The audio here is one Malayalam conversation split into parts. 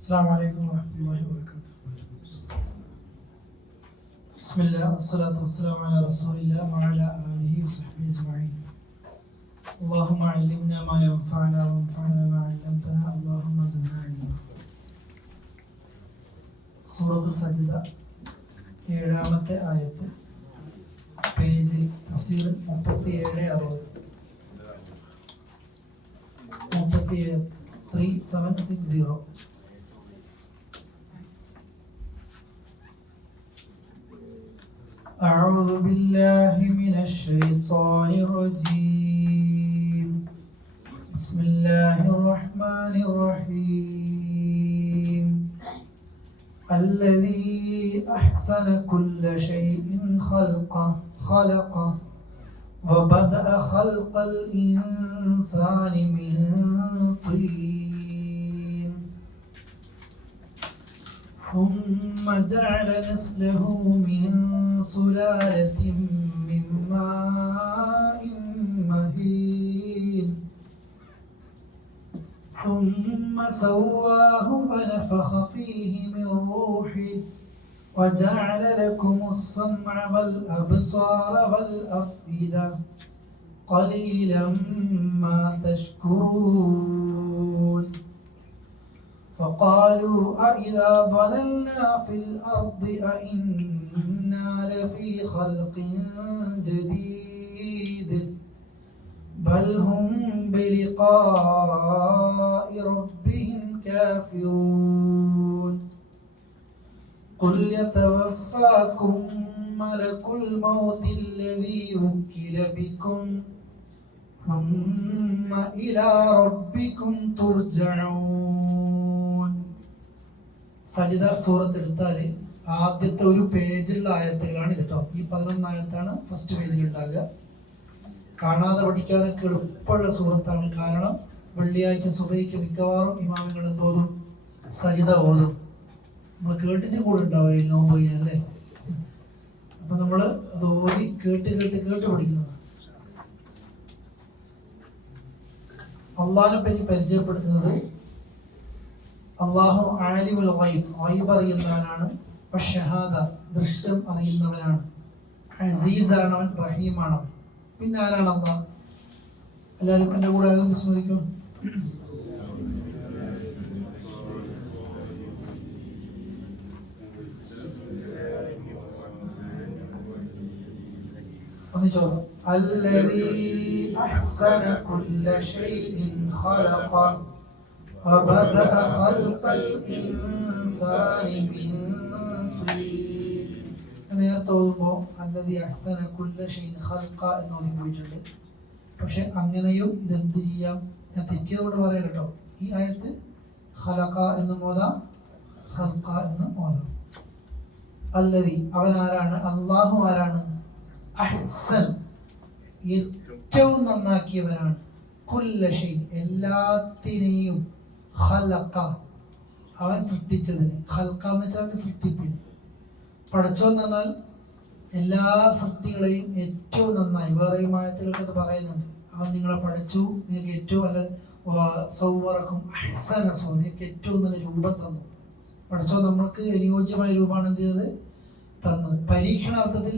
السلام عليكم ورحمة الله وبركاته. بسم الله والصلاة والسلام على رسول الله وعلى آله وصحبه أجمعين. اللهم علمنا ما ينفعنا وانفعنا ما علمتنا اللهم زدنا علما. സൂറത്ത് സജ്ദ 7-ാമത്തെ ആയത്ത്, പേജ് തഫ്സീർ 3760. أعوذ بالله من الشيطان الرجيم. بسم الله الرحمن الرحيم. الذي أحسن كل شيء خلقه وبدأ خلق الإنسان من طين ثم جعل نسله من سلالة من ماء مهين ثم سواه فنفخ فيه من روحه وجعل لكم السمع والأبصار والأفئدة قليلا ما تشكرون. فقالوا أإذا ضللنا في الأرض أإنا لفي خلق جديد بل هم بلقاء ربهم كافرون. قل يتوفاكم ملك الموت الذي وكل بكم ثم إلى ربكم ترجعون. സജിദ സൂറത്ത് എടുത്താൽ ആദ്യത്തെ ഒരു പേജിലുള്ള ആയത്തുകളാണ് ഇത് കേട്ടോ. ഈ 11 ആയത്താണ് ഫസ്റ്റ് പേജിൽ ഉണ്ടാകുക. കാണാതെ പഠിക്കാനൊക്കെ എളുപ്പമുള്ള സൂറത്താണ്. കാരണം വെള്ളിയാഴ്ച സുബഹിക്ക് മിക്കവാറും ഇമാമികൾ എന്തോതും സജിദ ഓതും. നമ്മൾ കേട്ടിട്ട് കൂടെ ഉണ്ടാവുക ഈ നോമ്പ് കഴിഞ്ഞല്ലേ. അപ്പൊ നമ്മള് അത് ഓതി കേട്ട് പഠിക്കുന്നതാണ്. അള്ളാഹിനെ പറ്റി പരിചയപ്പെടുത്തുന്നത്, അള്ളാഹു ആലിമുൽ ഗൈബ്, ഗൈബ് അറിയുന്നവനാണ്. വശഹാദ, ദൃഷ്ടം അറിയുന്നവനാണ്. അസീസാണ് അവൻ, റഹീമാണ് അവൻ. പിന്നെ ആരാണ് അള്ളാഹ്? എല്ലാവരും എൻ്റെ കൂടെ വിസ്മരിക്കും. الذي أحسن كل شيء خلقه وبدأ خلق الإنسان من طين. നേരത്തെ ഓതുമ്പോൾ അല്ലദീ അഹ്സന കുല്ല ഷൈഇൻ ഖൽഖ എന്ന് ഓതി പോയിട്ടുണ്ട്. പക്ഷെ അങ്ങനെയും ഇതെന്ത് ചെയ്യാം? ഞാൻ തെറ്റിയതോട് പറയാം കേട്ടോ. ഈ ആയത്ത് ഖലഖ എന്നും ഓതാം, ഖൽഖ എന്നും ഓതാം. അല്ലദീ, അവൻ ആരാണ്? അല്ലാഹു ആരാണ്? അഹ്സൻ, ഏറ്റവും നന്നാക്കിയവനാണ്. കുല്ല ഷൈഇൻ, എല്ലാത്തിനെയും. ഖലഖ, അവൻ സൃഷ്ടിച്ചതിന്. ഖൽഖ എന്ന് വെച്ചാൽ സൃഷ്ടിപ്പിന്. പടച്ചോൻ എന്ന് പറഞ്ഞാൽ എല്ലാ സൃഷ്ടികളെയും ഏറ്റവും നന്നായി, വേറെയും ആയത്തുകൾക്ക് അത് പറയുന്നുണ്ട്. അവൻ നിങ്ങളെ പഠിച്ചു, നിങ്ങൾക്ക് ഏറ്റവും നല്ല സൗവറക്കും അഹ്സന സോ, നിങ്ങൾക്ക് ഏറ്റവും നല്ല രൂപം തന്നു. പടച്ചോൻ നമ്മൾക്ക് അനുയോജ്യമായ രൂപമാണ് എന്ത് ചെയ്തത്? തന്നത്. പരീക്ഷണാർത്ഥത്തിൽ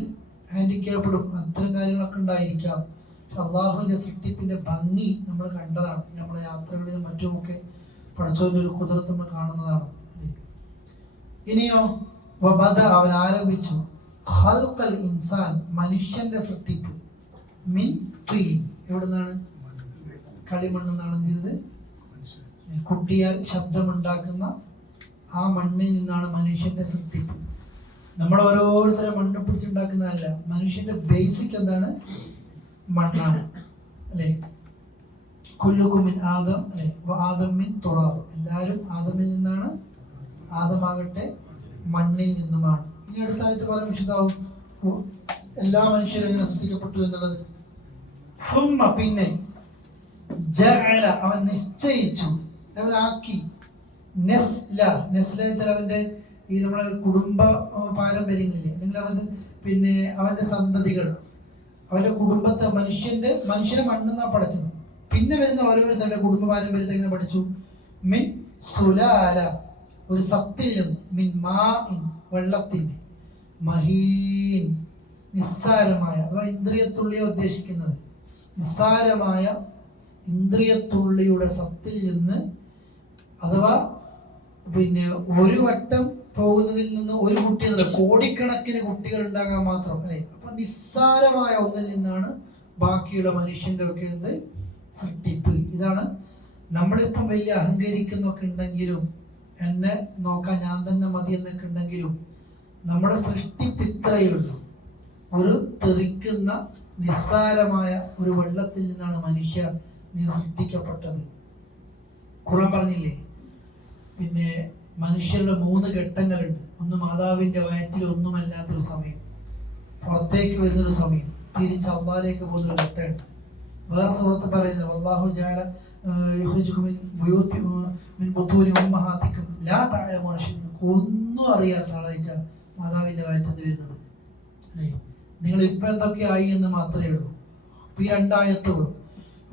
ഹാൻഡിക്യാപ്പെടും, അത്തരം കാര്യങ്ങളൊക്കെ ഉണ്ടായിരിക്കാം. പക്ഷെ അള്ളാഹുവിൻ്റെ സൃഷ്ടിപ്പിൻ്റെ ഭംഗി നമ്മൾ കണ്ടതാണ്. നമ്മളെ യാത്രകളിലും മറ്റുമൊക്കെ പടച്ചോൻ്റെ ഒരു കുതിരത്ത് നമ്മൾ കാണുന്നതാണ്. ഇനിയോ വബദ, അവൻ ആരംഭിച്ചു. ഖൽഖൽ ഇൻസാൻ, മനുഷ്യന്റെ സൃഷ്ടിപ്പ്. മിൻ ത്വീൻ, എവിടുന്നാണ്? കളിമണ്ണെന്നാണ് എന്ത് ചെയ്തത്? കുട്ടിയാൽ ശബ്ദമുണ്ടാക്കുന്ന ആ മണ്ണിൽ നിന്നാണ് മനുഷ്യന്റെ സൃഷ്ടിപ്പ്. നമ്മൾ ഓരോരുത്തരും മണ്ണ് പിടിച്ചുണ്ടാക്കുന്നതല്ല. മനുഷ്യന്റെ ബേസിക് എന്താണ്? മണ്ണാണ്, അല്ലെ? കുല്ലുക്കും മിൻ ആദം, അല്ലെ? ആദം മിൻ തുറാബ്, എല്ലാവരും ആദമിൽ നിന്നാണ്. ആദമാകട്ടെ മണ്ണിൽ നിന്നുമാണ്. ഇനി അടുത്ത ആയത്ത് പറയാൻ വിശദാവും എല്ലാ മനുഷ്യരും എങ്ങനെ സൃഷ്ടിക്കപ്പെട്ടു എന്നുള്ളത്. പിന്നെ ജഅല, അവൻ നിശ്ചയിച്ചു, അവനാക്കി. നെസ്ല, നെസ്ല വെച്ചാൽ അവന്റെ ഈ നമ്മളെ കുടുംബ പാരമ്പര്യങ്ങളില്ലേ, അല്ലെങ്കിൽ പിന്നെ അവന്റെ സന്തതികൾ, അവന്റെ കുടുംബത്തെ, മനുഷ്യനെ മണ്ണെന്നാ പഠിച്ചത്. പിന്നെ വരുന്ന ഓരോരുത്തരുടെ കുടുംബ പാരമ്പര്യത്തെ എങ്ങനെ പഠിച്ചു? മിൻ സുലാല, ഒരു സത്തിൽ നിന്ന്, മിൻ മാഇൻ വെള്ളത്തിന്റെ, മഹീൻ നിസ്സാരമായ, അഥവാ ഇന്ദ്രിയത്തുള്ളിയെ ഉദ്ദേശിക്കുന്നത്, നിസ്സാരമായ ഇന്ദ്രിയത്തുള്ളിയുടെ സത്തിൽ നിന്ന്, അഥവാ പിന്നെ ഒരു വട്ടം പോകുന്നതിൽ നിന്ന് ഒരു കുട്ടി എന്നല്ല, കോടിക്കണക്കിന് കുട്ടികൾ ഉണ്ടാകാൻ മാത്രം അല്ലെ. അപ്പൊ നിസ്സാരമായ ഒന്നിൽ നിന്നാണ് ബാക്കിയുള്ള മനുഷ്യന്റെ ഒക്കെ എന്ത് സൃഷ്ടിപ്പ്. ഇതാണ് നമ്മളിപ്പം വലിയ അഹങ്കരിക്കുന്നൊക്കെ ഉണ്ടെങ്കിലും, എന്നെ നോക്കാൻ ഞാൻ തന്നെ മതി എന്നൊക്കെ ഉണ്ടെങ്കിലും, നമ്മുടെ സൃഷ്ടിപ്പ് ഇത്രയേ ഉള്ളൂ. ഒരു തെറിക്കുന്ന നിസ്സാരമായ ഒരു വെള്ളത്തിൽ നിന്നാണ് മനുഷ്യ സൃഷ്ടിക്കപ്പെട്ടത്. ഖുർആൻ പറഞ്ഞില്ലേ, പിന്നെ മനുഷ്യരുടെ 3 ഘട്ടങ്ങളുണ്ട്. ഒന്ന് മാതാവിന്റെ വയറ്റിൽ ഒന്നുമല്ലാത്തൊരു സമയം, പുറത്തേക്ക് വരുന്നൊരു സമയം, തിരിച്ച് അള്ളാഹിലേക്ക് പോകുന്നൊരു ഘട്ടമുണ്ട്. വേറെ സൂറത്ത് പറയുന്നത് വല്ലാഹു ജഅല യുഖ്രിജുകും മിൻ ബുത്തൂനി ഉമ്മഹാത്തിക്കും ലാ തഅലമൂന ഷൈഅൻ. ഒന്നും അറിയാത്ത ആളായിട്ട് മാതാവിന്റെ വയറ്റിൽ വരുന്നത് അല്ലേ. നിങ്ങൾ ഇപ്പൊ എന്തൊക്കെ ആയി എന്ന് മാത്രമേ ഉള്ളൂ. ഈ 2 ആയത്തുകളും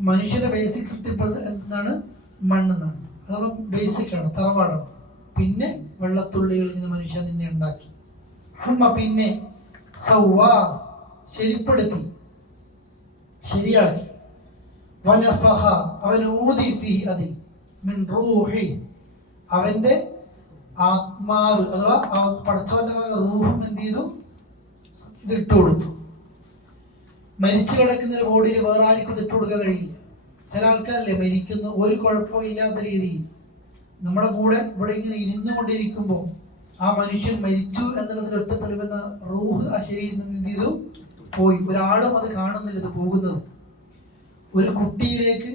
മനുഷ്യന്റെ ബേസിക് സൃഷ്ടിപ്പ് എന്താണ്? മണ്ണെന്നാണ്. അതോളം ബേസിക് ആണ്, തറവാടാണ്. പിന്നെ വെള്ളത്തുള്ളികളിൽ നിന്ന് മനുഷ്യൻ നിന്നെ ഉണ്ടാക്കി. പിന്നെ സൗവാ ശരിപ്പെടുത്തി, ശരിയാക്കി. വനഫഖ അവൻ ഊതി ഫീഹി അതിൽ, മിൻ റൂഹി അവന്റെ ആത്മാവ്, അഥവാ പടച്ചവന്റെ വക റൂഹും എന്ത് ചെയ്തു? ഇതിട്ട് കൊടുത്തു. മരിച്ചു കിടക്കുന്ന ഒരു ബോഡിയിൽ വേറെ ആർക്കും ഇതിട്ട് കൊടുക്കാൻ കഴിയില്ല. ചില ആൾക്കാരല്ലേ മരിക്കുന്നു ഒരു കുഴപ്പവും ഇല്ലാത്ത രീതിയിൽ നമ്മുടെ കൂടെ ഇവിടെ ഇങ്ങനെ ഇരുന്നു കൊണ്ടിരിക്കുമ്പോൾ ആ മനുഷ്യൻ മരിച്ചു എന്നുള്ളതിൽ ഒറ്റ തെളിവെന്ന റൂഹ് ആ ശരീരത്തിൽ നിന്ന് എന്ത് ചെയ്തു? പോയി. ഒരാളും അത് കാണുന്നില്ല ഇത് പോകുന്നത്. ഒരു കുട്ടിയിലേക്ക്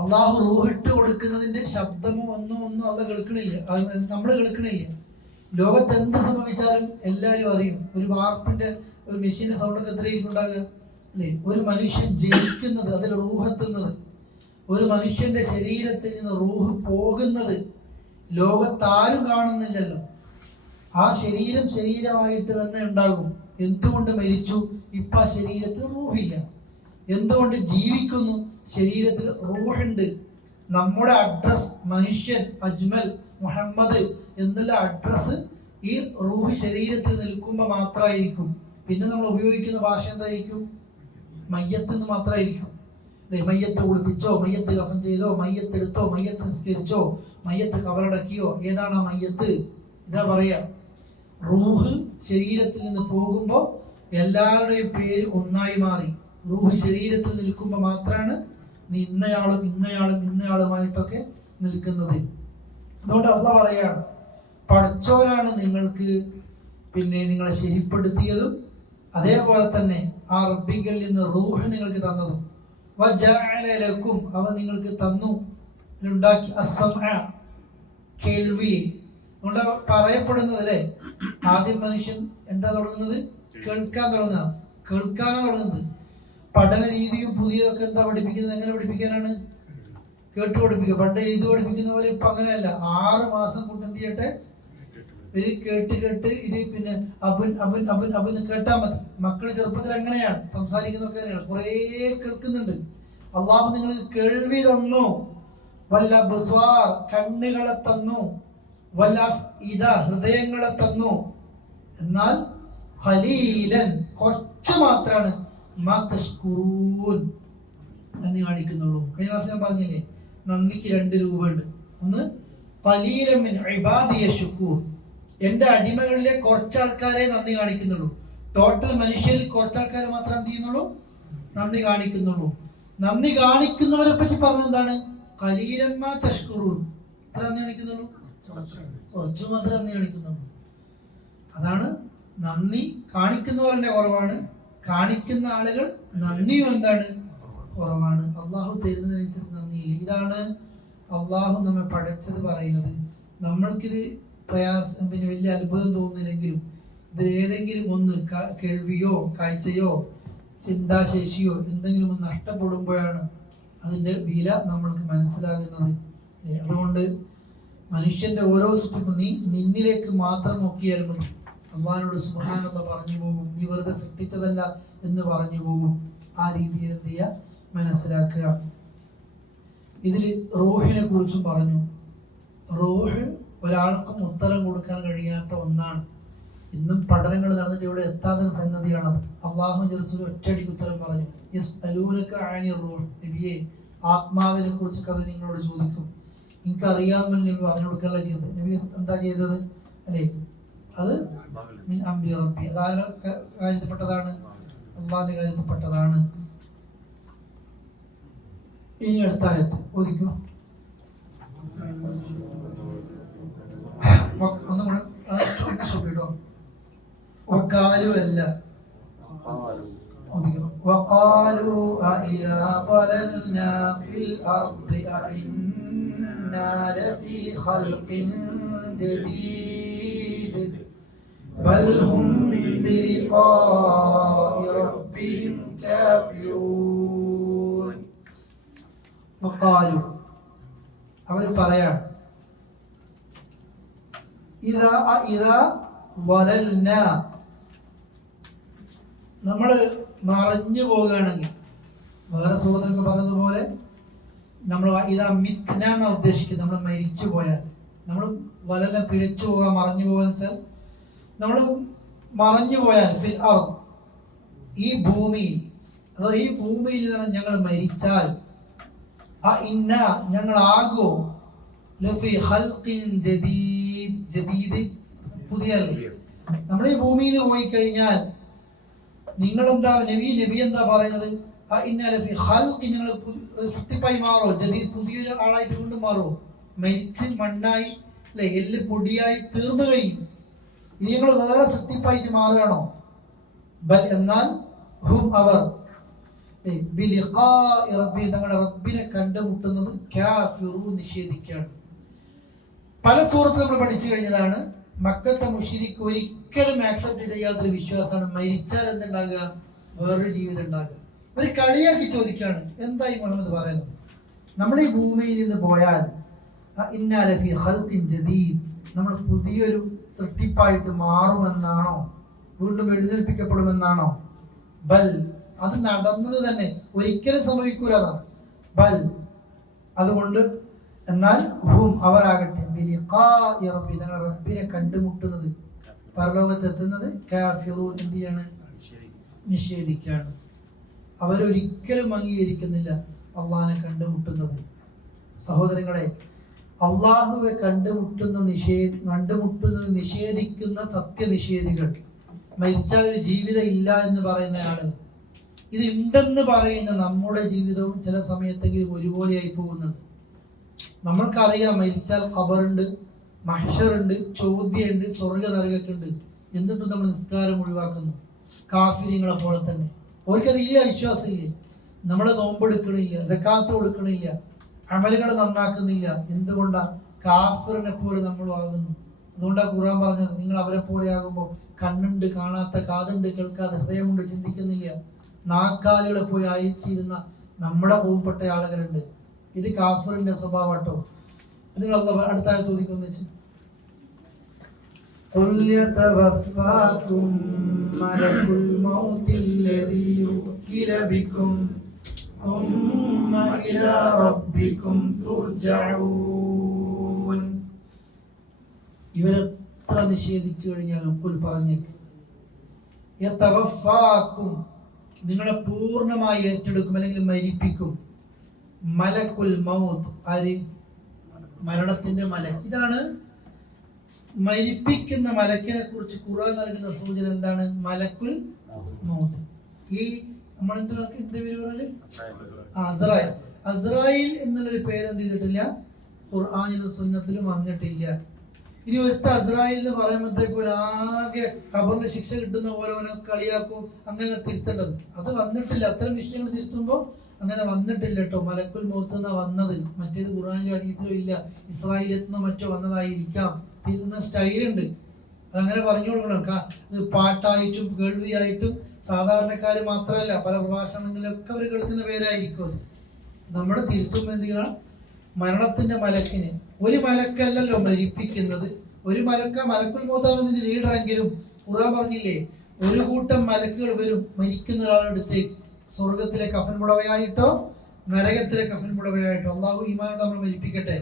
അള്ളാഹു റൂഹ് ഇട്ട് കൊടുക്കുന്നതിന്റെ ശബ്ദമോ ഒന്നും അല്ല കേൾക്കണില്ല, നമ്മൾ കേൾക്കണില്ല. ലോകത്ത് എന്ത് സംഭവിച്ചാലും എല്ലാവരും അറിയും. ഒരു വാർപ്പിന്റെ ഒരു മെഷീന്റെ സൗണ്ടൊക്കെ എത്രയായിരിക്കും ഉണ്ടാകുക അല്ലേ? ഒരു മനുഷ്യൻ ജയിക്കുന്നത്, അതിൽ റൂഹ് എത്തുന്നത്, ഒരു മനുഷ്യന്റെ ശരീരത്തിൽ നിന്ന് റൂഹ് പോകുന്നത് ലോകത്താരും കാണുന്നില്ലല്ലോ. ആ ശരീരം ശരീരമായിട്ട് തന്നെ ഉണ്ടാകും. എന്തുകൊണ്ട് മരിച്ചു? ഇപ്പൊ ആ ശരീരത്തിൽ റൂഹില്ല. എന്തുകൊണ്ട് ജീവിക്കുന്നു? ശരീരത്തിൽ റൂഹുണ്ട്. നമ്മുടെ അഡ്രസ് മനുഷ്യൻ, അജ്മൽ, മുഹമ്മദ് എന്നുള്ള അഡ്രസ് ഈ റൂഹ് ശരീരത്തിൽ നിൽക്കുമ്പോൾ മാത്രമായിരിക്കും. പിന്നെ നമ്മൾ ഉപയോഗിക്കുന്ന ഭാഷ എന്തായിരിക്കും? മയ്യത്ത് എന്ന് മാത്രമായിരിക്കും. മയ്യത്ത് കുളിപ്പിച്ചോ, മയ്യത്ത് കഫൻ ചെയ്തോ, മയ്യത്ത് എടുത്തോ, മയ്യത്ത് നിസ്കരിച്ചോ, മയ്യത്ത് കബറടക്കിയോ, ഏതാണ് ആ മയ്യത്ത്? ഇതാ പറയാ. റൂഹ് ശരീരത്തിൽ നിന്ന് പോകുമ്പോൾ എല്ലാവരുടെയും പേര് ഒന്നായി മാറി. റൂഹ് ശരീരത്തിൽ നിൽക്കുമ്പോൾ മാത്രമാണ് നീ ഇന്നയാളും ഇന്നയാളും ഇന്നയാളുമായിട്ടൊക്കെ നിൽക്കുന്നത്. അതുകൊണ്ട് അള്ളാഹ് പറയാണ്, പഠിച്ചവനാണ് നിങ്ങൾക്ക് പിന്നെ നിങ്ങളെ ശരിപ്പെടുത്തിയതും അതേപോലെ തന്നെ ആ റബ്ബിങ്കിൽ നിന്ന് റൂഹ് നിങ്ങൾക്ക് തന്നതും വജഅല ലക്കും അവൻ നിങ്ങൾക്ക് തന്നു ഉണ്ടാക്കി അസ്സമഅ കേൾവി. അതുകൊണ്ട് പറയപ്പെടുന്നത് അല്ലേ, ആദ്യം മനുഷ്യൻ എന്താ തുടങ്ങുന്നത്? കേൾക്കാൻ തുടങ്ങുക, കേൾക്കാനാണ് തുടങ്ങുന്നത്. പഠന രീതിയും പുതിയതൊക്കെ എന്താ പഠിപ്പിക്കുന്നത്? എങ്ങനെ പഠിപ്പിക്കാനാണ്? കേട്ടു പഠിപ്പിക്കുക. പണ്ട് ഇത് പഠിപ്പിക്കുന്ന പോലെ ഇപ്പൊ അങ്ങനെയല്ല. 6 മാസം കൊണ്ട് എന്ത് ചെയ്യട്ടെ, ഇത് കേട്ട് ഇത് പിന്നെ അബുൻ അബുൻ അബുൻ അബുൻ കേട്ടാൽ മതി. മക്കൾ ചെറുപ്പത്തിൽ അങ്ങനെയാണ് സംസാരിക്കുന്നതൊക്കെ അങ്ങനെയാണ്, കുറേ കേൾക്കുന്നുണ്ട്. അള്ളാഹു നിങ്ങൾക്ക് കേൾവി തന്നു, വല്ല ബസ്വാർ കണ്ണുകളെ തന്നു, വല്ല ഇത ഹൃദയങ്ങളെ തന്നു. എന്നാൽ ഖലീലൻ കുറച്ച് മാത്രമാണ് നന്ദി കാണിക്കുന്നുള്ളൂ. കഴിഞ്ഞ ക്ലാസ് ഞാൻ പറഞ്ഞില്ലേ, നന്ദിക്ക് 2 രൂപയുണ്ട്. ഒന്ന് ഖലീലൻ മിൻ ഇബാദിയ ശുക്കൂർ, എന്റെ അടിമകളിലെ കുറച്ചാൾക്കാരെ നന്ദി കാണിക്കുന്നുള്ളൂ. ടോട്ടൽ മനുഷ്യരിൽ കുറച്ചാൾക്കാരെ മാത്രം എന്ത് ചെയ്യുന്നുള്ളൂ? നന്ദി കാണിക്കുന്നുള്ളൂ. നന്ദി കാണിക്കുന്നവരെ പറ്റി പറഞ്ഞത് എന്താണ്? ഖലീലമ്മാ തഷ്കുറൂൻ, എത്ര നന്ദി കാണിക്കുന്നുള്ളൂ? കുറച്ചു മാത്രമേ നന്ദി കാണിക്കുന്നുള്ളൂ. അതാണ് നന്ദി കാണിക്കുന്നവരുടെ കുറവാണ്, കാണിക്കുന്ന ആളുകൾ നന്ദിയും എന്താണ്? കുറവാണ്. അള്ളാഹു തരുന്നതിനനുസരിച്ച് നന്ദിയില്ല. ഇതാണ് അള്ളാഹു നമ്മെ പഠിച്ചത് പറയുന്നത്. നമ്മൾക്കിത് പ്രയാസം പിന്നെ വലിയ അത്ഭുതം തോന്നുന്നില്ലെങ്കിലും ഇതിൽ ഏതെങ്കിലും ഒന്ന് കേൾവിയോ കാഴ്ചയോ ചിന്താശേഷിയോ എന്തെങ്കിലും ഒന്ന് നഷ്ടപ്പെടുമ്പോഴാണ് അതിൻ്റെ വില നമ്മൾക്ക് മനസ്സിലാകുന്നത്. അതുകൊണ്ട് മനുഷ്യന്റെ ഓരോ സൃഷ്ടിപ്പും നീ നിന്നിലേക്ക് മാത്രം നോക്കിയാൽ മതി. അള്ളാഹിനോട് സുബ്ഹാനല്ലാഹ് പറഞ്ഞു പോകും, നീ വെറുതെ സൃഷ്ടിച്ചതല്ല എന്ന് പറഞ്ഞു പോകും. ആ രീതിയിൽ എന്ത് ചെയ്യുക, മനസ്സിലാക്കുക. ഇതിൽ റൂഹിനെ കുറിച്ചും പറഞ്ഞു. റൂഹ് ഒരാൾക്കും ഉത്തരം കൊടുക്കാൻ കഴിയാത്ത ഒന്നാണ്. ഇന്നും പഠനങ്ങൾ നടന്നിട്ട് ഇവിടെ എത്താത്ത സംഗതിയാണത്. അള്ളാഹു റസൂൽ ഒറ്റയടിക്ക് ഉത്തരം പറഞ്ഞു, നബിയെ, ആത്മാവിനെ കുറിച്ച് അവർ നിങ്ങളോട് ചോദിക്കും, എനിക്കറിയാമെന്ന് നബി പറഞ്ഞു കൊടുക്കല്ല ചെയ്തത്. നബി എന്താ ചെയ്തത് അല്ലേ? അത് മിൻ അംരി റബ്ബി, അതാരുടെ കാര്യത്തിൽപ്പെട്ടതാണ്? അള്ളാഹിന്റെ കാര്യത്തിൽപ്പെട്ടതാണ്. ഇനി അടുത്ത ആയത്ത് ഓദിക്കൂ. ഒന്നും കൂടെ കേട്ടോ. വക്കാലു അല്ല, وقالوا أإذا ضللنا في الأرض أإنا لفي خلق جديد بل هم بلقاء ربهم كافرون. وقالوا, അവർ പറയാണ്, ഇതാ വലൽന, നമ്മൾ മറഞ്ഞു പോകുകയാണെങ്കിൽ, വേറെ സുഹൃത്തുക്കൾ പറഞ്ഞതുപോലെ നമ്മൾ ഇതാ മിത്ന എന്നാ ഉദ്ദേശിക്കുന്നത്, നമ്മൾ മരിച്ചു പോയാൽ. നമ്മൾ വലല പിഴച്ചു പോകാൻ, മറഞ്ഞു പോകാന്ന് വെച്ചാൽ നമ്മൾ മറഞ്ഞു പോയാൽ, ഫിൽ അർദ്, ഈ ഭൂമിയിൽ, അതോ ഈ ഭൂമിയിൽ ഞങ്ങൾ മരിച്ചാൽ, ഇന്ന ഞങ്ങളാകോ ലഫി ഖൽഖിൻ ജദീദ്, ജദീദ് പുതിയല്ലേ. നമ്മൾ ഈ ഭൂമിയിൽ പോയി കഴിഞ്ഞാൽ നിങ്ങളെന്താ നബി എന്താ പറയുന്നത്? ഇന്ന ലഫി ഖൽഖിൻ, ഞങ്ങൾ സൃഷ്ടിപ്പായി മാറോ, ജദീദ് പുതിയൊരു ആളായിട്ട് കൊണ്ട് മാറോ? മരിച്ച് മണ്ണായി അല്ലെ, എല്ല് പൊടിയായി തീർന്നു കഴിയും. ഇനി ഞങ്ങൾ വേറെ സൃഷ്ടിപ്പായിട്ട് മാറുകയാണോ? ബൽ, എന്നാൽ ഹും അവർ തങ്ങളുടെ റബ്ബിനെ കണ്ടുമുട്ടുന്നത് കാഫിറൂൻ, നിഷേധിക്കുകയാണ്. പല സൂറത്ത് നമ്മൾ പഠിച്ചു കഴിഞ്ഞതാണ്. മക്കത്തെ മുശ്രിക്ക് ഒരിക്കലും ആക്സെപ്റ്റ് ചെയ്യാത്തൊരു വിശ്വാസമാണ് മരിച്ചാൽ എന്തുണ്ടാകുക, വേറൊരു ജീവിതം ഉണ്ടാകുക. ഒരു കളിയാക്കി ചോദിക്കുകയാണ്, എന്തായി മുഹമ്മദ് പറയുന്നത്? നമ്മൾ ഈ ഭൂമിയിൽ നിന്ന് പോയാൽ ഇന്നാ ലഫീ ഖൽഖിൻ ജദീദ്, നമ്മൾ പുതിയൊരു സൃഷ്ടിപ്പായിട്ട് മാറുമെന്നാണോ, വീണ്ടും എഴുന്നേൽപ്പിക്കപ്പെടുമെന്നാണോ? ബൽ, അത് നടന്നത് തന്നെ, ഒരിക്കലും സംഭവിക്കൂലതാ. ബൽ, അതുകൊണ്ട് എന്നാൽ ഹും അവരാകട്ടെ ബിലിഖാഇ റബ്ബി, തങ്ങളുടെ റബ്ബിനെ കണ്ടുമുട്ടുന്നത്, പരലോകത്ത് എത്തുന്നത് കാഫിറൂൻ, എന്ത് ചെയ്യാണ്? നിഷേധിക്കുകയാണ്. അവരൊരിക്കലും അംഗീകരിക്കുന്നില്ല അള്ളാഹിനെ കണ്ടുമുട്ടുന്നത്. സഹോദരങ്ങളെ, അള്ളാഹുവെ കണ്ടുമുട്ടുന്നത് നിഷേധിക്കുന്ന സത്യനിഷേധികൾ, മരിച്ചാൽ ഒരു ജീവിതം ഇല്ല എന്ന് പറയുന്ന ആളുകൾ, ഇതുണ്ടെന്ന് പറയുന്ന നമ്മുടെ ജീവിതവും ചില സമയത്തെങ്കിലും ഒരുപോലെയായി പോകുന്നുണ്ട്. നമ്മൾക്കറിയാം മരിച്ചാൽ ഖബറുണ്ട്, മഹ്ശറുണ്ട്, ചോദ്യമുണ്ട്, സ്വർഗ നരകമൊക്കെ ഉണ്ട്. എന്നിട്ടും നമ്മൾ നിസ്കാരം ഒഴിവാക്കുന്നു. കാഫിര്യങ്ങളെ പോലെ തന്നെ അവർക്കതില്ല, വിശ്വാസമില്ല. നമ്മൾ നോമ്പെടുക്കണില്ല, സക്കാത്ത് കൊടുക്കണില്ല, അമലുകൾ നന്നാക്കുന്നില്ല. എന്തുകൊണ്ടാ? കാഫിറിനെ പോലെ നമ്മൾ ആകുന്നു. അതുകൊണ്ടാണ് ഖുർആൻ പറഞ്ഞത്, നിങ്ങൾ അവരെ പോലെ ആകുമ്പോൾ കണ്ണുണ്ട് കാണാത്ത, കാതുണ്ട് കേൾക്കാത്ത, ഹൃദയമുണ്ട് ചിന്തിക്കുന്നില്ല, നാക്കാലികളെ പോയി ആയിത്തീരുന്ന നമ്മുടെ പൂപ്പെട്ട ആളുകളുണ്ട്. ഇത് കാഫിറിന്റെ സ്വഭാവം കേട്ടോ. നിങ്ങൾ അടുത്തായ ചോദിക്കുന്നു വെച്ച്, قل يتوفاكم ملك الموت الذي وكل بكم ثم إلى ربكم ترجعون. ഇവരെത്ര നിഷേധിച്ചു കഴിഞ്ഞാലും ഖുൽ പറഞ്ഞേക്ക്, യതവഫാക്കും, നിങ്ങളെ പൂർണ്ണമായി ഏറ്റെടുക്കും അല്ലെങ്കിൽ മരിപ്പിക്കും. മലക്കുൽ മൗത്ത്, ആര്? മരണത്തിന്റെ മലക്ക്. ഇതാണ് മരിപ്പിക്കുന്ന മലക്കിനെ കുറിച്ച് ഖുർആൻ നൽകുന്ന സൂചന. എന്താണ് മലക്കുൽ മൗത്ത്? ഈ നമ്മളെന്ത് പേര് പറഞ്ഞാല് അസ്രായിൽ. അസ്രായിൽ എന്നുള്ളൊരു പേര് എന്ത് ചെയ്തിട്ടില്ല, ഖുർആനിലും സുന്നത്തിലും വന്നിട്ടില്ല. ഇനി ഒരുത്ത അസ്രായിൽ എന്ന് പറയുമ്പോഴത്തേക്കും ആകെ ഖബറിൽ ശിക്ഷ കിട്ടുന്ന പോലെ അവനെ കളിയാക്കും, അങ്ങനെ തിരുത്തേണ്ടത്. അത് വന്നിട്ടില്ല. അത്തരം വിഷയങ്ങൾ തിരുത്തുമ്പോൾ അങ്ങനെ വന്നിട്ടില്ല കേട്ടോ. മലക്കുൽ മൗത്ത് എന്നാ വന്നത്. മറ്റേത് ഖുർആനിലും ഹദീസിലും ഇല്ല. ഇസ്രായേലിലെത്തുന്ന മറ്റോ വന്നതായിരിക്കാം. തിരുന്ന സ്റ്റൈലുണ്ട്, അതങ്ങനെ പറഞ്ഞു കൊടുക്കണം. പാട്ടായിട്ടും കേൾവിയായിട്ടും സാധാരണക്കാർ മാത്രമല്ല, പല പ്രഭാഷണങ്ങളിലൊക്കെ അവർ കേൾക്കുന്ന പേരായിരിക്കും അത്. നമ്മൾ തിരുത്തുമ്പോൾ എന്ത് ചെയ്യണം? മരണത്തിന്റെ മലക്കിന്, ഒരു മലക്കല്ലല്ലോ മരിപ്പിക്കുന്നത്, ഒരു മലക്കുൽ മൗത്താണെന്നതിന്റെ ലീഡറെങ്കിലും ഖുർആൻ പറഞ്ഞില്ലേ, ഒരു കൂട്ടം മലക്കുകൾ വരും മരിക്കുന്ന ഒരാളെടുത്തേക്ക്, സ്വർഗത്തിലെ കഫൻ പുടവയായിട്ടോ നരകത്തിലെ കഫൻ പുടവയായിട്ടോ. അള്ളാഹു ഈമാനോട് നമ്മൾ മരിപ്പിക്കട്ടെ.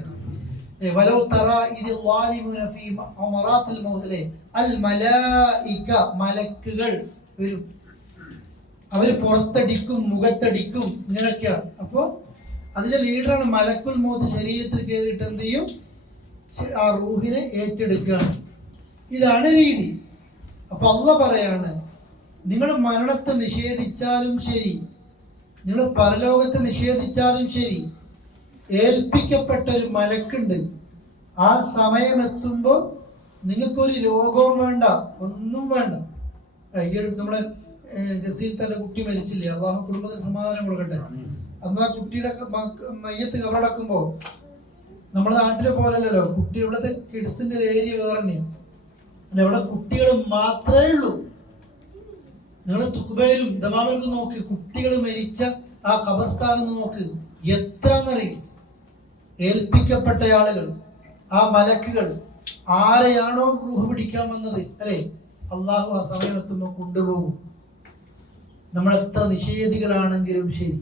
വലൗ തറാ ഇദ് ളാലിമൂന ഫീ അമറാത്തിൽ മൗത്ത് അൽ മലായിക മലക്കുകൾ വരും, അവര് പുറത്തടിക്കും, മുഖത്തടിക്കും, ഇങ്ങനെയൊക്കെയാ. അപ്പോൾ അതിന്റെ ലീഡറാണ് മലക്കുൽ മൗത്ത്. ശരീരത്തിൽ കയറിയിട്ട് എന്ത് ചെയ്യും? ആ റൂഹിനെ ഏറ്റെടുക്കുകയാണ്. ഇതാണ് രീതി. അപ്പൊ അള്ളാഹ് പറയാണ്, നിങ്ങൾ മരണത്തെ നിഷേധിച്ചാലും ശരി, നിങ്ങൾ പരലോകത്തെ നിഷേധിച്ചാലും ശരി, ഏൽപ്പിക്കപ്പെട്ട ഒരു മലക്കുണ്ട്. ആ സമയമെത്തുമ്പോൾ നിങ്ങൾക്കൊരു രോഗവും വേണ്ട, ഒന്നും വേണ്ട. നമ്മളെ ജസീൽ തന്റെ കുട്ടി മരിച്ചില്ലേ, അള്ളാഹു കുടുംബത്തിന് സമാധാനം കൊടുക്കട്ടെ. അന്ന് ആ കുട്ടിയുടെ മയ്യത്ത് കവറടക്കുമ്പോ നമ്മുടെ നാട്ടിലെ പോലല്ലോ, കുട്ടി ഇവിടുത്തെ കിഡ്സിന്റെ ഏരിയ വേറെ തന്നെയാണ്. ഇവിടെ കുട്ടികൾ മാത്രമേ ഉള്ളൂ. നിങ്ങൾ തുക്കുബയിലും ദമാമിലും നോക്ക്, കുട്ടികൾ മരിച്ച ആ ഖബർസ്ഥാനം നോക്ക്, എത്രന്നറിയും. ഏൽപ്പിക്കപ്പെട്ട ആളുകൾ, ആ മലക്കുകൾ ആരെയാണോ റൂഹ് പിടിക്കാൻ വന്നത്, അല്ലെ, അള്ളാഹു ആ സമയം എത്തുമ്പോൾ കൊണ്ടുപോകും. നമ്മൾ എത്ര നിഷേധികളാണെങ്കിലും ശരി,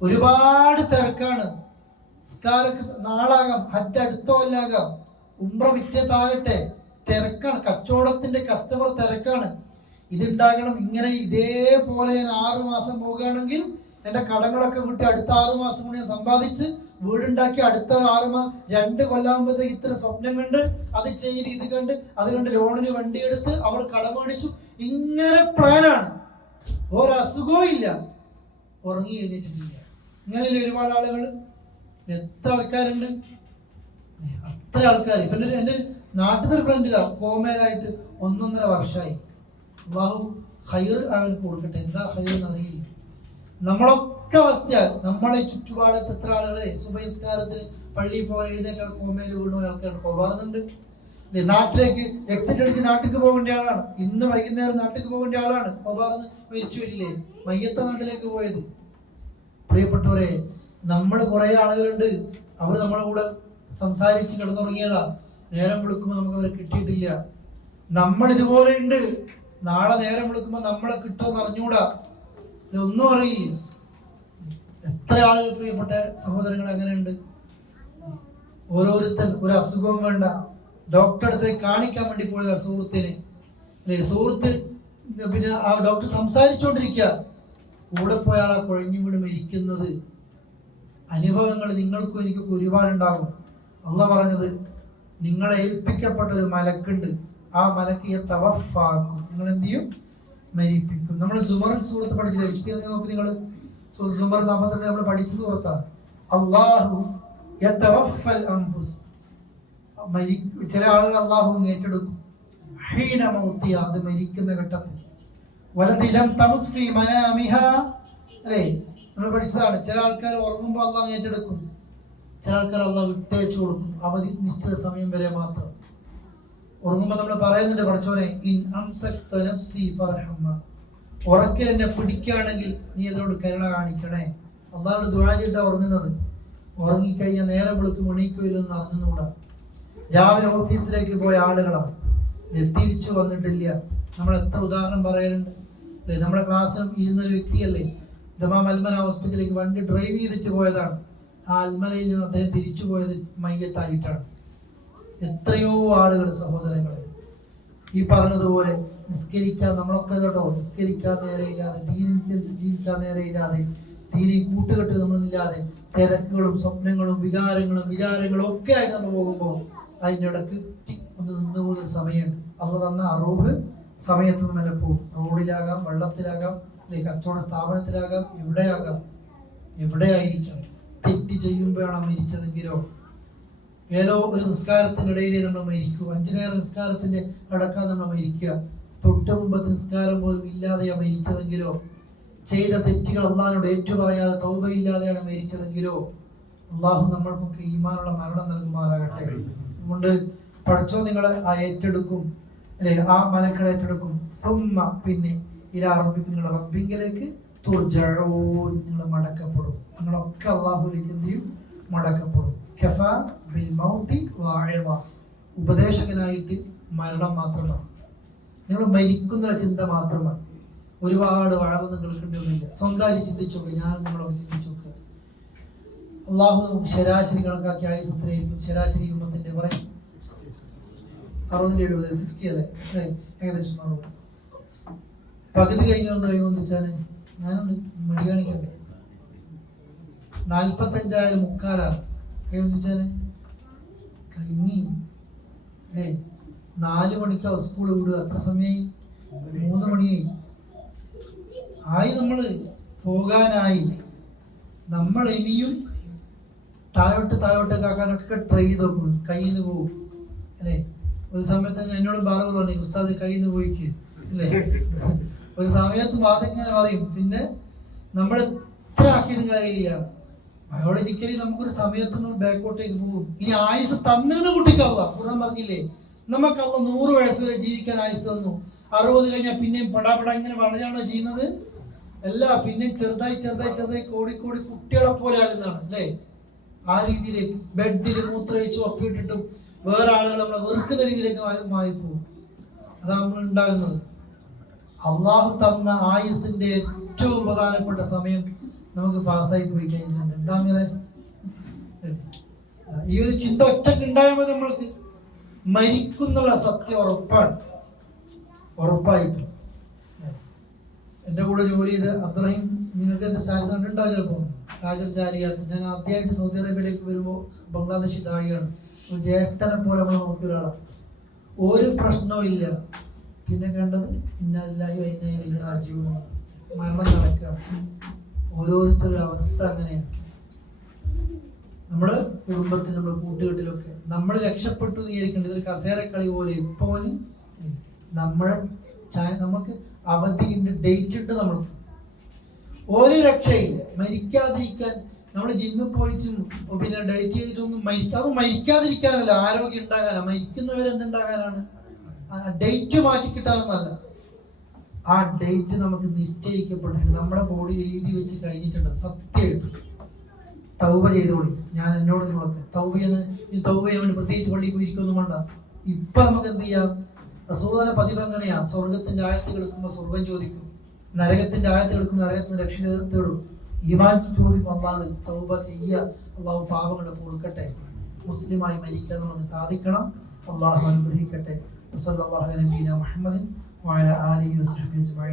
ഒരുപാട് തിരക്കാണ്. നാളാകാം, ഹജ്ജ് അടുത്തോല്ലാകാം, ഉംറ വിറ്റത്താകട്ടെ, തിരക്കാണ്. കച്ചവടത്തിന്റെ കസ്റ്റമർ തിരക്കാണ്. ഇതുണ്ടാകണം, ഇങ്ങനെ ഇതേപോലെ ഞാൻ 6 മാസം പോവുകയാണെങ്കിൽ എൻ്റെ കടങ്ങളൊക്കെ വിട്ട് അടുത്ത 6 മാസം കൊണ്ട് ഞാൻ സമ്പാദിച്ച് വീടുണ്ടാക്കി അടുത്ത 2 കൊല്ലാകുമ്പോഴത്തേക്ക് ഇത്ര സ്വപ്നം കണ്ട് അത് ചെയ്ത് ഇത് കണ്ട് അത് കണ്ട് ലോണിന് വണ്ടി എടുത്ത് അവൾ കടമേടിച്ചു. ഇങ്ങനെ പ്ലാനാണ്. ഒരസുഖവും ഇല്ല, ഉറങ്ങി എഴുന്നേറ്റിട്ടില്ല. ഇങ്ങനെയല്ലേ ഒരുപാട് ആളുകൾ. എത്ര ആൾക്കാരുണ്ട്, അത്ര ആൾക്കാർ. പിന്നെ എൻ്റെ നാട്ടിലൊരു ഫ്രണ്ടിലാ കോമയിലായിട്ട് 1.5 വർഷമായി. അള്ളാഹു ഹൈർ അവൻ കൊടുക്കട്ടെ. എന്താ ഹൈർ എന്നറിയില്ല. നമ്മളൊക്കെ അവസ്ഥ, നമ്മളെ ചുറ്റുപാടത്ത് എത്ര ആളുകളെ സുബഹിസ്കാരത്തിന് പള്ളിയിൽ പോകാൻ എഴുന്നേറ്റ് കോമയിൽ വീണു ആൾക്കാർ കോപാറുന്നുണ്ട്. നാട്ടിലേക്ക് എക്സിറ്റ് അടിച്ച് നാട്ടിലേക്ക് പോകേണ്ട ആളാണ്. ഇന്ന് വൈകുന്നേരം നാട്ടിലേക്ക് പോകേണ്ട ആളാണ്. കോപാറന്ന് മരിച്ചു വരില്ലേ, മയ്യത്ത നാട്ടിലേക്ക് പോയത്. പ്രിയപ്പെട്ടവരെ, നമ്മൾ കുറെ ആളുകളുണ്ട്, അവർ നമ്മളെ കൂടെ സംസാരിച്ച് കിടന്നുറങ്ങിയതാ. നേരം വിളിക്കുമ്പോൾ നമുക്ക് അവരെ കിട്ടിയിട്ടില്ല. നമ്മൾ ഇതുപോലെ ഉണ്ട്. നാളെ നേരം വിളിക്കുമ്പോൾ നമ്മളെ കിട്ടുമെന്ന് അറിഞ്ഞൂടാ, ഒന്നും അറിയില്ല. എത്ര ആളുകൾ, പ്രിയപ്പെട്ട സഹോദരങ്ങൾ, അങ്ങനെയുണ്ട്. ഓരോരുത്തൻ ഒരു അസുഖവും വേണ്ട, ഡോക്ടറെ അടുത്തേക്ക് കാണിക്കാൻ വേണ്ടി പോയത് സുഹൃത്തിന്, അല്ലെ, സുഹൃത്ത് പിന്നെ ആ ഡോക്ടർ സംസാരിച്ചുകൊണ്ടിരിക്കുക, കൂടെ പോയ ആളെ കുഴഞ്ഞു വീട് മരിക്കുന്നത്. അനുഭവങ്ങൾ നിങ്ങൾക്കും എനിക്കൊക്കെ ഒരുപാടുണ്ടാകും. അള്ളാഹ് പറഞ്ഞത്, നിങ്ങളെ ഏൽപ്പിക്കപ്പെട്ട ഒരു മലക്കുണ്ട്, ആ മലക്ക് തവഫാക്കും, നിങ്ങൾ എന്ത് ചെയ്യും? മരിപ്പിക്കും. നമ്മൾ സുമർ സൂറത്ത് പഠിച്ചില്ലേ, വിശദീകരണം നോക്കി നിങ്ങൾ. സുമർ 42 നമ്മൾ പഠിച്ച സൂറത്താ. അള്ളാഹു യതവഫൽ അൻഫുസ്, ചില ആളുകൾ അള്ളാഹു ഏറ്റെടുക്കും. ഹീന മൗതിഹ, അത് മരിക്കുന്ന ഘട്ടത്തിൽ. വലതി ലം തമുത് ഫീ മനാമിഹാ, അല്ലേ, നമ്മൾ പഠിച്ചതാണ്. ചില ആൾക്കാർ ഉറങ്ങുമ്പോൾ അള്ളാഹു ഏറ്റെടുക്കും, ചില ആൾക്കാർ അള്ളാഹു വിട്ടേച്ചു കൊടുക്കും, അവധി നിശ്ചിത സമയം വരെ മാത്രം. ഉറങ്ങുമ്പോൾ നമ്മൾ പറയുന്നുണ്ട്, പഠിച്ചോനെ, ഇൻ അംസക്ത നഫ്സി ഫർഹമ്മ, ഉറക്കിൽ എന്നെ പിടിക്കുകയാണെങ്കിൽ നീ അതിനോട് കരുണ കാണിക്കണേ. അള്ളാഹുടെ ദുആ ചെയ്തിട്ടാണ് ഉറങ്ങുന്നത്. ഉറങ്ങിക്കഴിഞ്ഞാൽ നേരം വിളിക്കും എണീക്കുകയില്ലെന്ന് അറിഞ്ഞുകൂടാ. രാവിലെ ഓഫീസിലേക്ക് പോയ ആളുകളാണ്, തിരിച്ചു വന്നിട്ടില്ല. നമ്മൾ എത്ര ഉദാഹരണം പറയാറുണ്ട്, അല്ലേ. നമ്മുടെ ക്ലാസ്സിൽ ഇരുന്നൊരു വ്യക്തിയല്ലേ, ദമാം അൽമന ഹോസ്പിറ്റലിലേക്ക് വണ്ടി ഡ്രൈവ് ചെയ്തിട്ട് പോയതാണ്. ആ അൽമനയിൽ നിന്ന് അദ്ദേഹം തിരിച്ചു പോയത് മയ്യത്തായിട്ടാണ്. എത്രയോ ആളുകൾ, സഹോദരങ്ങളെ, ഈ പറഞ്ഞതുപോലെ നിസ്കരിക്കാൻ, നമ്മളൊക്കെ കേട്ടോ, നിസ്കരിക്കാൻ നേരെയില്ലാതെ, ദീനനുസരിച്ച് ജീവിക്കാൻ നേരെയില്ലാതെ, ദീനി കൂട്ടുകെട്ട് നമ്മളില്ലാതെ, തിരക്കുകളും സ്വപ്നങ്ങളും വികാരങ്ങളും വിചാരങ്ങളും ഒക്കെ ആയിട്ട് നമ്മൾ പോകുമ്പോൾ അതിൻ്റെ ഇടയ്ക്ക് ഒന്ന് നിന്ന് പോകുന്ന സമയമുണ്ട്. അത് തന്ന അറൂഹ് സമയത്തൊന്നും വല്ല പോകും. റോഡിലാകാം, വെള്ളത്തിലാകാം, അല്ലെങ്കിൽ കച്ചവട സ്ഥാപനത്തിലാകാം, എവിടെ ആയിരിക്കാം. തെറ്റ് ചെയ്യുമ്പോഴാണ് മരിച്ചതെങ്കിലോ, ഏതോ ഒരു നിസ്കാരത്തിൻ്റെ ഇടയിലേ നമ്മൾ മരിക്കൂ. 5 നേരം നിസ്കാരത്തിന്റെ അടക്കാൻ നമ്മൾ മരിക്കുക. തൊട്ട് മുമ്പത്തെ നിസ്കാരം പോലും ഇല്ലാതെയാണ് മരിച്ചതെങ്കിലോ, ചെയ്ത തെറ്റുകൾ അള്ളാഹിനോട് ഏറ്റുപറയാതെ തൗബയില്ലാതെയാണ് മരിച്ചതെങ്കിലോ, അള്ളാഹു നമ്മൾക്കൊക്കെ ഈമാനുള്ള മരണം നൽകുമാറാകട്ടെ. അതുകൊണ്ട് പഠിച്ചോ, നിങ്ങൾ ആ ഏറ്റെടുക്കും, അല്ലെ, ആ മലക്കൾ ഏറ്റെടുക്കും. പിന്നെ നിങ്ങളുടെ റബ്ബിങ്കിലേക്ക് തുർജഊൻ, നിങ്ങൾ മടക്കപ്പെടും. നിങ്ങളൊക്കെ അള്ളാഹുലേക്ക് എന്ത് ചെയ്യും? മടക്കപ്പെടും. കഫാ ബിൽ മൗതി വഅഇദ, ഉപദേശകനായിട്ട് മരണം മാത്രമാണ്. നിങ്ങൾ മരിക്കുന്ന ചിന്ത മാത്രം മതി. ഒരുപാട് വാഴ കേൾക്കേണ്ടതൊന്നുമില്ല. സ്വന്തമായി ചിന്തിച്ചു നോക്കുക. ഞാൻ നിങ്ങളൊക്കെ ചിന്തിച്ചു നോക്കുക. അള്ളാഹു നമുക്ക് ശരാശരി കണക്കാക്കി ആയുസ് എത്രയായിരിക്കും? ശരാശരി ഉമ്മത്തിന്റെ പറയും 60-70 60 അല്ലേ? ഏകദേശം 60. പകുതി കഴിഞ്ഞൊന്ന് കൈവന്നിച്ചാല് ഞാനുണ്ട് മടി കാണിക്കണ്ട. 45 മുക്കാലാണ് കൈവന്നിച്ചാല് കഴിഞ്ഞി. 4 മണിക്കാവും സ്കൂൾ വിടുക. എത്ര സമയമായി? 3 മണിയായി. നമ്മള് പോകാനായി. നമ്മൾ ഇനിയും താഴോട്ട് കാക്കാനൊക്കെ ട്രൈ ചെയ്ത് നോക്കും. കയ്യിൽ നിന്ന് പോകും അല്ലേ? ഒരു സമയത്ത് എന്നോട് ബാറു പറഞ്ഞു, ഉസ്താദ് കയ്യിൽ നിന്ന് പോയിക്ക് അല്ലേ? ഒരു സമയത്ത് വാദിങ്ങനെ പറയും. പിന്നെ നമ്മൾ എത്ര ആക്കിയിട്ട് കാര്യമില്ല. ബയോളജിക്കലി നമുക്കൊരു സമയത്ത് നമ്മൾ ബാക്കോട്ടേക്ക് പോകും. ഇനി ആയുസ് തന്നെന്ന് കുട്ടിക്കല്ല. ഖുർആൻ പറഞ്ഞില്ലേ, നമുക്കല്ല 100 വയസ്സ് വരെ ജീവിക്കാൻ ആയുസ് തന്നു. 60 കഴിഞ്ഞാൽ പിന്നെയും പടാപടാ ഇങ്ങനെ വളരെയാണോ ചെയ്യുന്നത്? അല്ല, പിന്നെ ചെറുതായി കോടി കുട്ടികളെ പോലെ ആകുന്നതാണ് അല്ലേ? ആ രീതിയിലേക്ക് ബെഡിൽ മൂത്രയിച്ച് ഒപ്പിയിട്ടിട്ടും വേറെ ആളുകൾ നമ്മളെ വെറുക്കുന്ന രീതിയിലേക്ക് മാറിപ്പോകും. അതാണ് നമ്മൾ ഉണ്ടാകുന്നത്. അള്ളാഹു തന്ന ആയുസിന്റെ ഏറ്റവും പ്രധാനപ്പെട്ട സമയം നമുക്ക് പാസ്സായി പോയി കഴിഞ്ഞിട്ടുണ്ട്. എന്താ മീറെ? ഈ ഒരു ചിന്ത ഒറ്റക്ക് ഉണ്ടായാൽ മതി. നമ്മൾക്ക് മരിക്കുന്നുള്ള സത്യം ഉറപ്പായിട്ടും. എൻ്റെ കൂടെ ജോലി ചെയ്ത് അബ്ദുറഹീം, നിങ്ങൾക്ക് എൻ്റെ സ്റ്റാറ്റസ് കണ്ടിട്ടുണ്ടാവും ചിലപ്പോൾ, സാജർ ജാരിയാത്ത്. ഞാൻ ആദ്യമായിട്ട് സൗദി അറേബ്യയിലേക്ക് വരുമ്പോൾ ബംഗ്ലാദേശി ദായിയാണ്. ഒരു ജ്യേഷ്ഠനെ പോലെ നമ്മൾ നോക്കിയ ഒരാളാണ്. ഒരു പ്രശ്നവും ഇല്ല. പിന്നെ കണ്ടത് ഇന്നല്ലാഹി രാജ്യവും മരണം നടക്കുകയാണ്. ഓരോരുത്തരുടെ അവസ്ഥ അങ്ങനെയാണ്. നമ്മുടെ കുടുംബത്തിൽ, നമ്മുടെ കൂട്ടുകെട്ടിലൊക്കെ നമ്മൾ രക്ഷപ്പെട്ടു എന്ന് വിചാരിക്കേണ്ടത് ഒരു കസേരക്കളി പോലെ. ഇപ്പോൾ നമുക്ക് അവധിയുണ്ട്, ഡേറ്റ് ഉണ്ട്. നമ്മൾക്ക് ഒരു രക്ഷയില്ല. മരിക്കാതിരിക്കാൻ നമ്മൾ ജിമ്മിൽ പോയിട്ടും പിന്നെ ഡേറ്റ് ചെയ്തിട്ടൊന്നും മരിക്കാതിരിക്കാനല്ല, ആരോഗ്യം ഉണ്ടാകാനാണ്. മരിക്കുന്നവരെന്തുണ്ടാകാനാണ്? ഡേറ്റ് മാറ്റി കിട്ടാനൊന്നല്ല. ആ ഡേറ്റ് നമുക്ക് നിശ്ചയിക്കപ്പെട്ടിട്ടുണ്ട്. നമ്മുടെ ബോഡി എഴുതി വെച്ച് കഴിഞ്ഞിട്ടുണ്ട്. സത്യമായിട്ട് തൗബ ചെയ്തോളി. ഞാൻ എന്നോട് നോക്കാം, തൗബ ചെയ്യാൻ പ്രത്യേകിച്ച് പള്ളിയിൽ പോയിരിക്കൊന്നും വേണ്ട. ഇപ്പൊ നമുക്ക് എന്ത് ചെയ്യാം? റസൂലുള്ളാഹിന്റെ പതിവ് അങ്ങനെയാ. സ്വർഗത്തിന്റെ ആയത്ത് കേൾക്കുമ്പോൾ സ്വർഗം ചോദിക്കും, നരകത്തിന്റെ ആയത്ത് കേൾക്കുമ്പോൾ നരകത്തിന് രക്ഷ തേടും. ഈമാൻ ചോദിക്കും, അള്ളാഹ് തൗബ ചെയ്യുക, അള്ളാഹു പാപങ്ങളെ പൊറുക്കട്ടെ. മുസ്ലിമായി മരിക്കാൻ നമുക്ക് സാധിക്കണം. അള്ളാഹു അനുഗ്രഹിക്കട്ടെ. വസല്ലല്ലാഹു അലാ നബിയിനാ മുഹമ്മദിൻ വഅലാ ആലിഹി വസഹ്ബിഹി അജ്മഈൻ.